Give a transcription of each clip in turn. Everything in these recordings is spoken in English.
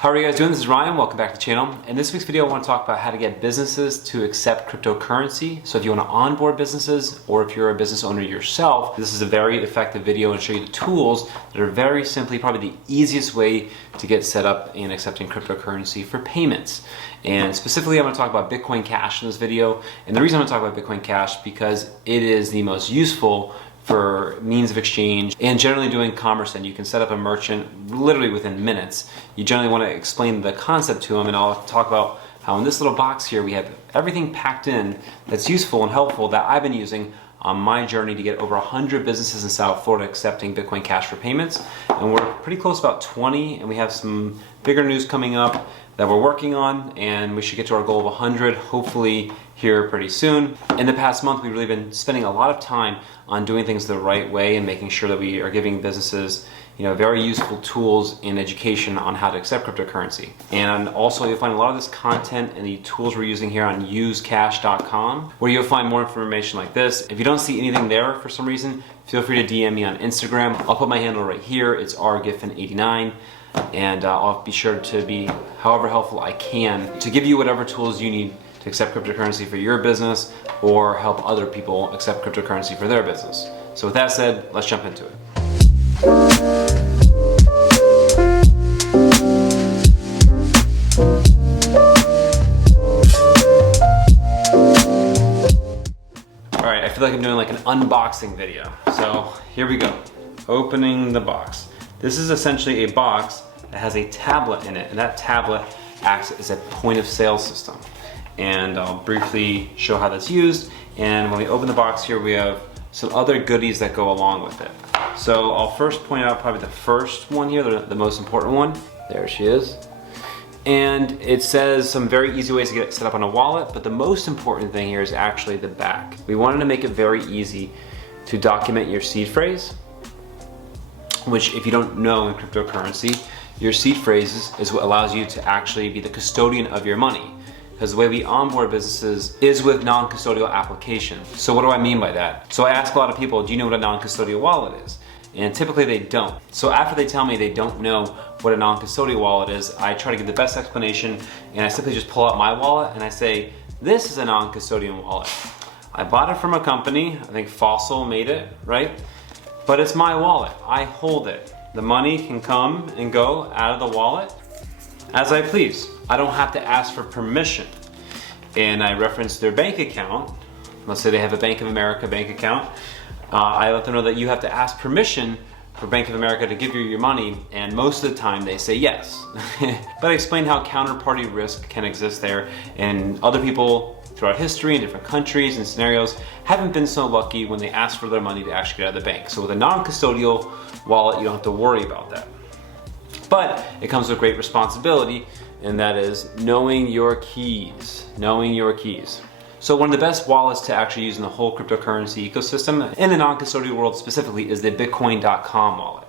How are you guys doing? This is Ryan. Welcome back to the channel. In this week's video, I want to talk about how to get businesses to accept cryptocurrency. So if you want to onboard businesses or if you're a business owner yourself, this is a very effective video and show you the tools that are very simply probably the easiest way to get set up in accepting cryptocurrency for payments. And specifically, I'm going to talk about Bitcoin Cash in this video. And the reason I'm going to talk about Bitcoin Cash because it is the most useful for means of exchange and generally doing commerce, and you can set up a merchant literally within minutes. You generally want to explain the concept to them, and I'll talk about how in this little box here we have everything packed in that's useful and helpful that I've been using on my journey to get over 100 businesses in South Florida accepting Bitcoin Cash for payments. And we're pretty close, about 20, and we have some bigger news coming up that we're working on, and we should get to our goal of 100 hopefully here pretty soon. In the past month, we've really been spending a lot of time on doing things the right way and making sure that we are giving businesses very useful tools and education on how to accept cryptocurrency. And also you'll find a lot of this content and the tools we're using here on usecash.com, where you'll find more information like this. If you don't see anything there for some reason, feel free to DM me on Instagram. I'll put my handle right here. It's rgiffen89. And I'll be sure to be however helpful I can to give you whatever tools you need to accept cryptocurrency for your business or help other people accept cryptocurrency for their business. So with that said, let's jump into it. Alright, I feel like I'm doing like an unboxing video. So here we go. Opening the box. This is essentially a box that has a tablet in it, and that tablet acts as a point of sale system. And I'll briefly show how that's used. And when we open the box here, we have some other goodies that go along with it. So I'll first point out probably the first one here, the most important one. There she is. And it says some very easy ways to get it set up on a wallet, but the most important thing here is actually the back. We wanted to make it very easy to document your seed phrase, which if you don't know in cryptocurrency, your seed phrase is what allows you to actually be the custodian of your money. Because the way we onboard businesses is with non-custodial applications. So what do I mean by that? So I ask a lot of people, do you know what a non-custodial wallet is? And typically they don't. So after they tell me they don't know what a non-custodial wallet is, I try to give the best explanation, and I simply just pull out my wallet and I say, this is a non-custodial wallet. I bought it from a company, I think Fossil made it, right? But it's my wallet, I hold it. The money can come and go out of the wallet as I please. I don't have to ask for permission. And I reference their bank account. Let's say they have a Bank of America bank account. I let them know that you have to ask permission for Bank of America to give you your money, and most of the time they say yes. But I explain how counterparty risk can exist there, and other people throughout history in different countries and scenarios haven't been so lucky when they ask for their money to actually get out of the bank. So with a non-custodial wallet, you don't have to worry about that. But it comes with great responsibility, and that is knowing your keys. Knowing your keys. So one of the best wallets to actually use in the whole cryptocurrency ecosystem, in the non-custodial world specifically, is the bitcoin.com wallet.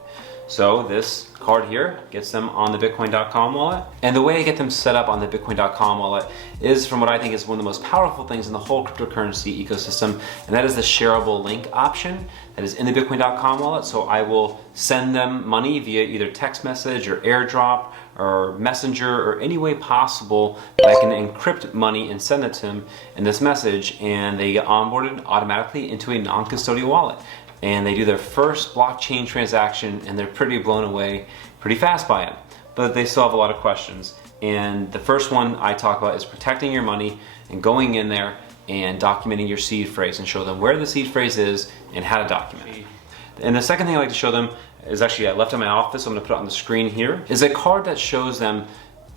So this card here gets them on the bitcoin.com wallet. And the way I get them set up on the bitcoin.com wallet is from what I think is one of the most powerful things in the whole cryptocurrency ecosystem, and that is the shareable link option that is in the bitcoin.com wallet. So I will send them money via either text message or airdrop or messenger or any way possible that I can encrypt money and send it to them in this message, and they get onboarded automatically into a non-custodial wallet. And they do their first blockchain transaction, and they're pretty blown away pretty fast by it. But they still have a lot of questions. And the first one I talk about is protecting your money and going in there and documenting your seed phrase and show them where the seed phrase is and how to document it. And the second thing I like to show them is actually I left in my office, so I'm gonna put it on the screen here, is a card that shows them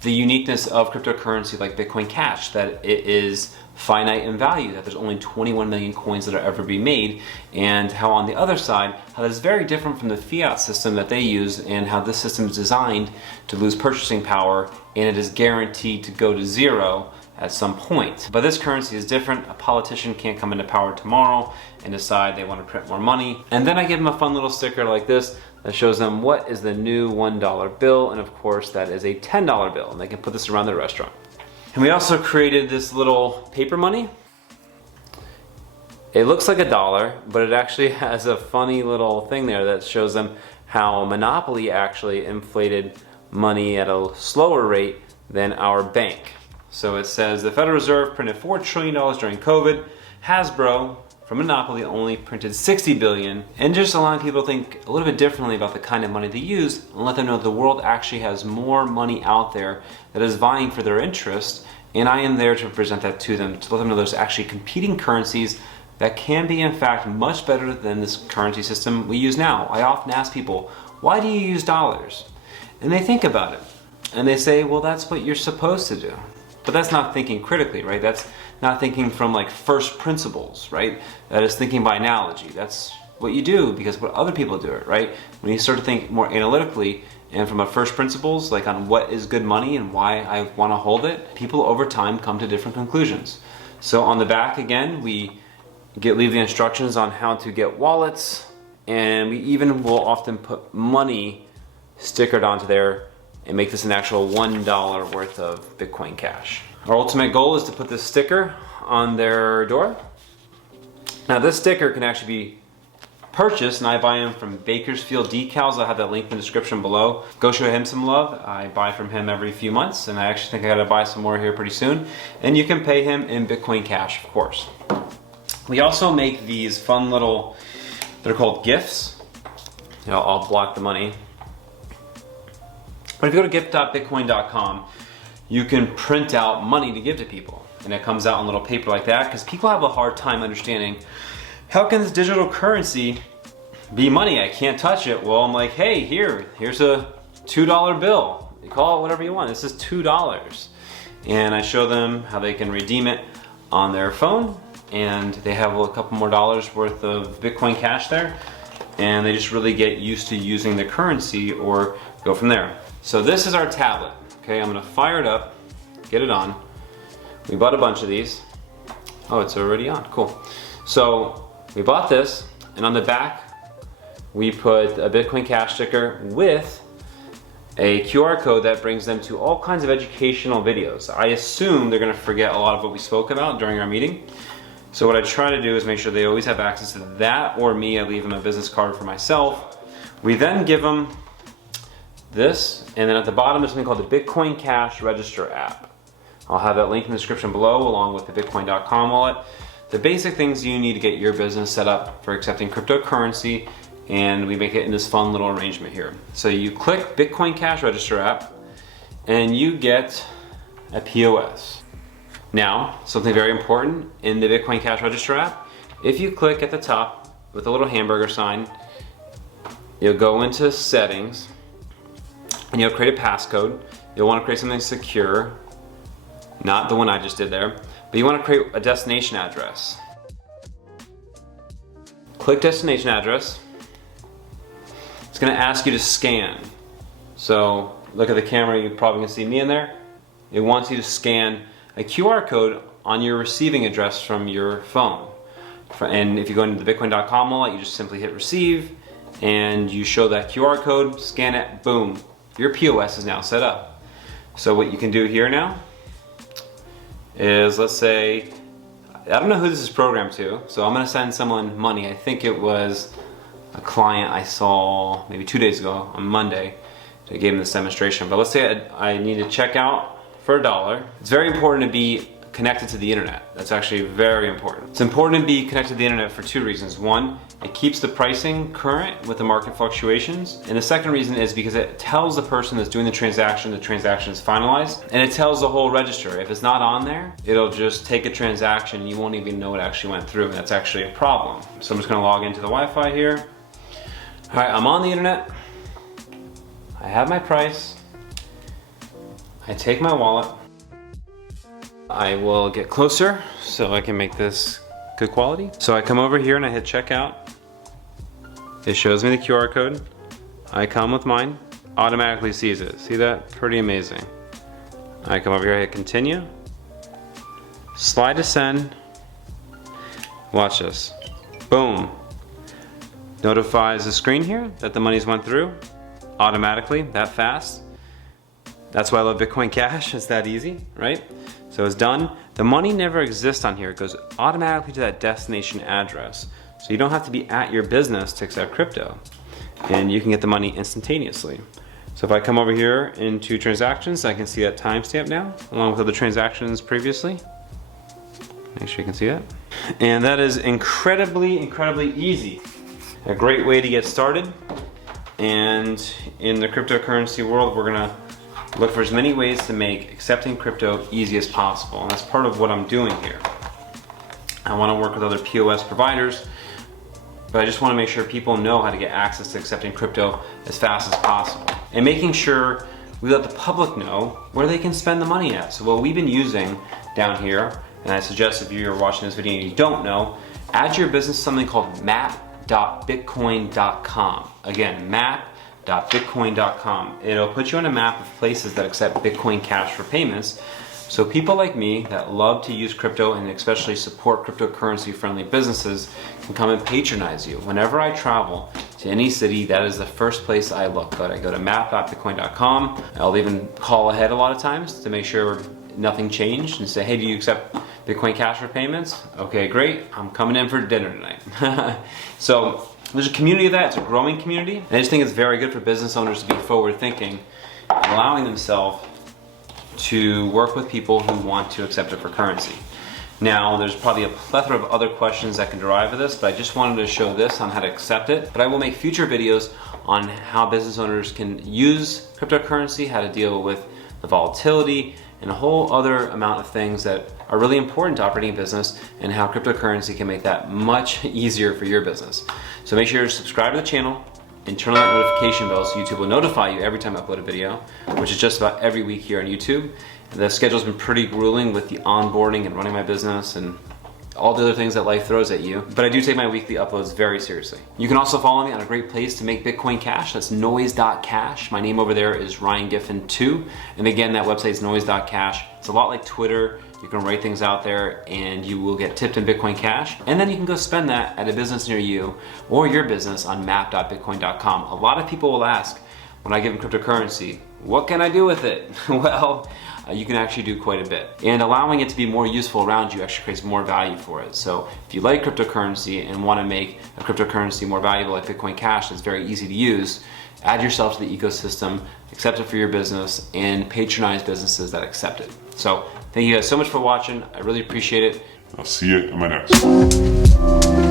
the uniqueness of cryptocurrency like Bitcoin Cash, that it is finite in value, that there's only 21 million coins that will ever be made, and how on the other side, how that is very different from the fiat system that they use, and how this system is designed to lose purchasing power, and it is guaranteed to go to zero at some point. But this currency is different. A politician can't come into power tomorrow and decide they want to print more money. And then I give them a fun little sticker like this that shows them what is the new $1 bill, and of course that is a $10 bill, and they can put this around their restaurant. And we also created this little paper money. It looks like $1, but it actually has a funny little thing there that shows them how Monopoly actually inflated money at a slower rate than our bank. So it says the Federal Reserve printed $4 trillion during COVID. Hasbro, from Monopoly, only printed 60 billion. And just allowing people to think a little bit differently about the kind of money they use and let them know the world actually has more money out there that is vying for their interest. And I am there to present that to them, to let them know there's actually competing currencies that can be in fact much better than this currency system we use now. I often ask people, why do you use dollars? And they think about it. And they say, well, that's what you're supposed to do. But that's not thinking critically, right? That's not thinking from like first principles, right? That is thinking by analogy. That's what you do because what other people do it, right? When you start to think more analytically and from a first principles, like on what is good money and why I want to hold it, people over time come to different conclusions. So on the back, again, we leave the instructions on how to get wallets, and we even will often put money stickered onto there and make this an actual $1 worth of Bitcoin Cash. Our ultimate goal is to put this sticker on their door. Now this sticker can actually be purchased, and I buy them from Bakersfield Decals. I'll have that link in the description below. Go show him some love. I buy from him every few months, and I actually think I gotta buy some more here pretty soon. And you can pay him in Bitcoin Cash, of course. We also make these fun little, they're called gifts. You know, I'll block the money. But if you go to gift.bitcoin.com, you can print out money to give to people. And it comes out in little paper like that because people have a hard time understanding, how can this digital currency be money? I can't touch it. Well, I'm like, hey, here's a $2 bill. You call it whatever you want. This is $2. And I show them how they can redeem it on their phone, and they have a couple more dollars worth of Bitcoin Cash there, and they just really get used to using the currency or go from there. So this is our tablet. Okay, I'm gonna fire it up, get it on. We bought a bunch of these. Oh, it's already on, cool. So we bought this, and on the back, we put a Bitcoin Cash sticker with a QR code that brings them to all kinds of educational videos. I assume they're gonna forget a lot of what we spoke about during our meeting. So what I try to do is make sure they always have access to that, or me, I leave them a business card for myself. We then give them this, and then at the bottom is something called the Bitcoin Cash Register app. I'll have that link in the description below along with the bitcoin.com wallet. The basic things you need to get your business set up for accepting cryptocurrency, and we make it in this fun little arrangement here. So you click Bitcoin Cash Register app and you get a POS. Now, something very important in the Bitcoin Cash Register app, if you click at the top with a little hamburger sign, you'll go into settings and you'll create a passcode. You'll want to create something secure, not the one I just did there, but you want to create a destination address. Click destination address. It's going to ask you to scan. So look at the camera, you probably can see me in there. It wants you to scan a QR code on your receiving address from your phone. And if you go into the bitcoin.com wallet, you just simply hit receive and you show that QR code, scan it, boom. Your POS is now set up. So what you can do here now is, let's say, I don't know who this is programmed to, so I'm gonna send someone money. I think it was a client I saw maybe 2 days ago on Monday. I gave him this demonstration, but let's say I need to check out for $1. It's very important to be connected to the internet. That's actually very important. It's important to be connected to the internet for two reasons. One, it keeps the pricing current with the market fluctuations. And the second reason is because it tells the person that's doing the transaction is finalized. And it tells the whole register. If it's not on there, it'll just take a transaction. You won't even know it actually went through. And that's actually a problem. So I'm just gonna log into the Wi-Fi here. All right, I'm on the internet. I have my price. I take my wallet. I will get closer so I can make this good quality. So I come over here and I hit checkout. It shows me the QR code. I come with mine, automatically sees it. See that? Pretty amazing. I come over here, I hit continue. Slide to send. Watch this. Boom. Notifies the screen here that the money's went through automatically, that fast. That's why I love Bitcoin Cash, it's that easy, right? So it's done. The money never exists on here. It goes automatically to that destination address. So you don't have to be at your business to accept crypto. And you can get the money instantaneously. So if I come over here into transactions, I can see that timestamp now, along with other transactions previously. Make sure you can see that. And that is incredibly easy. A great way to get started. And in the cryptocurrency world, we're gonna look for as many ways to make accepting crypto easy as possible. And that's part of what I'm doing here. I wanna work with other POS providers, but I just wanna make sure people know how to get access to accepting crypto as fast as possible. And making sure we let the public know where they can spend the money at. So what we've been using down here, and I suggest if you're watching this video and you don't know, add to your business something called map.bitcoin.com. Again, map.bitcoin.com. It'll put you on a map of places that accept Bitcoin Cash for payments. So people like me that love to use crypto and especially support cryptocurrency friendly businesses can come and patronize you. Whenever I travel to any city, that is the first place I look. I go to map.bitcoin.com. I'll even call ahead a lot of times to make sure nothing changed and say, hey, do you accept Bitcoin Cash for payments? Okay, great. I'm coming in for dinner tonight. So there's a community of that. It's a growing community. And I just think it's very good for business owners to be forward thinking, allowing themselves to work with people who want to accept it for currency. Now, there's probably a plethora of other questions that can derive of this, but I just wanted to show this on how to accept it. But I will make future videos on how business owners can use cryptocurrency, how to deal with the volatility, and a whole other amount of things that are really important to operating a business, and how cryptocurrency can make that much easier for your business. So make sure to subscribe to the channel and turn on that notification bell so YouTube will notify you every time I upload a video, which is just about every week here on YouTube. The schedule's been pretty grueling with the onboarding and running my business and all the other things that life throws at you, but I do take my weekly uploads very seriously. You can also follow me on a great place to make Bitcoin Cash. That's noise.cash. My name over there is Ryan Giffen 2. And again, that website is noise.cash. It's a lot like Twitter. You can write things out there and you will get tipped in Bitcoin Cash. And then you can go spend that at a business near you or your business on map.bitcoin.com. A lot of people will ask when I give them cryptocurrency, what can I do with it? Well, you can actually do quite a bit. And allowing it to be more useful around you actually creates more value for it. So if you like cryptocurrency and want to make a cryptocurrency more valuable like Bitcoin Cash that's very easy to use, add yourself to the ecosystem, accept it for your business, and patronize businesses that accept it. So thank you guys so much for watching. I really appreciate it. I'll see you in my next one.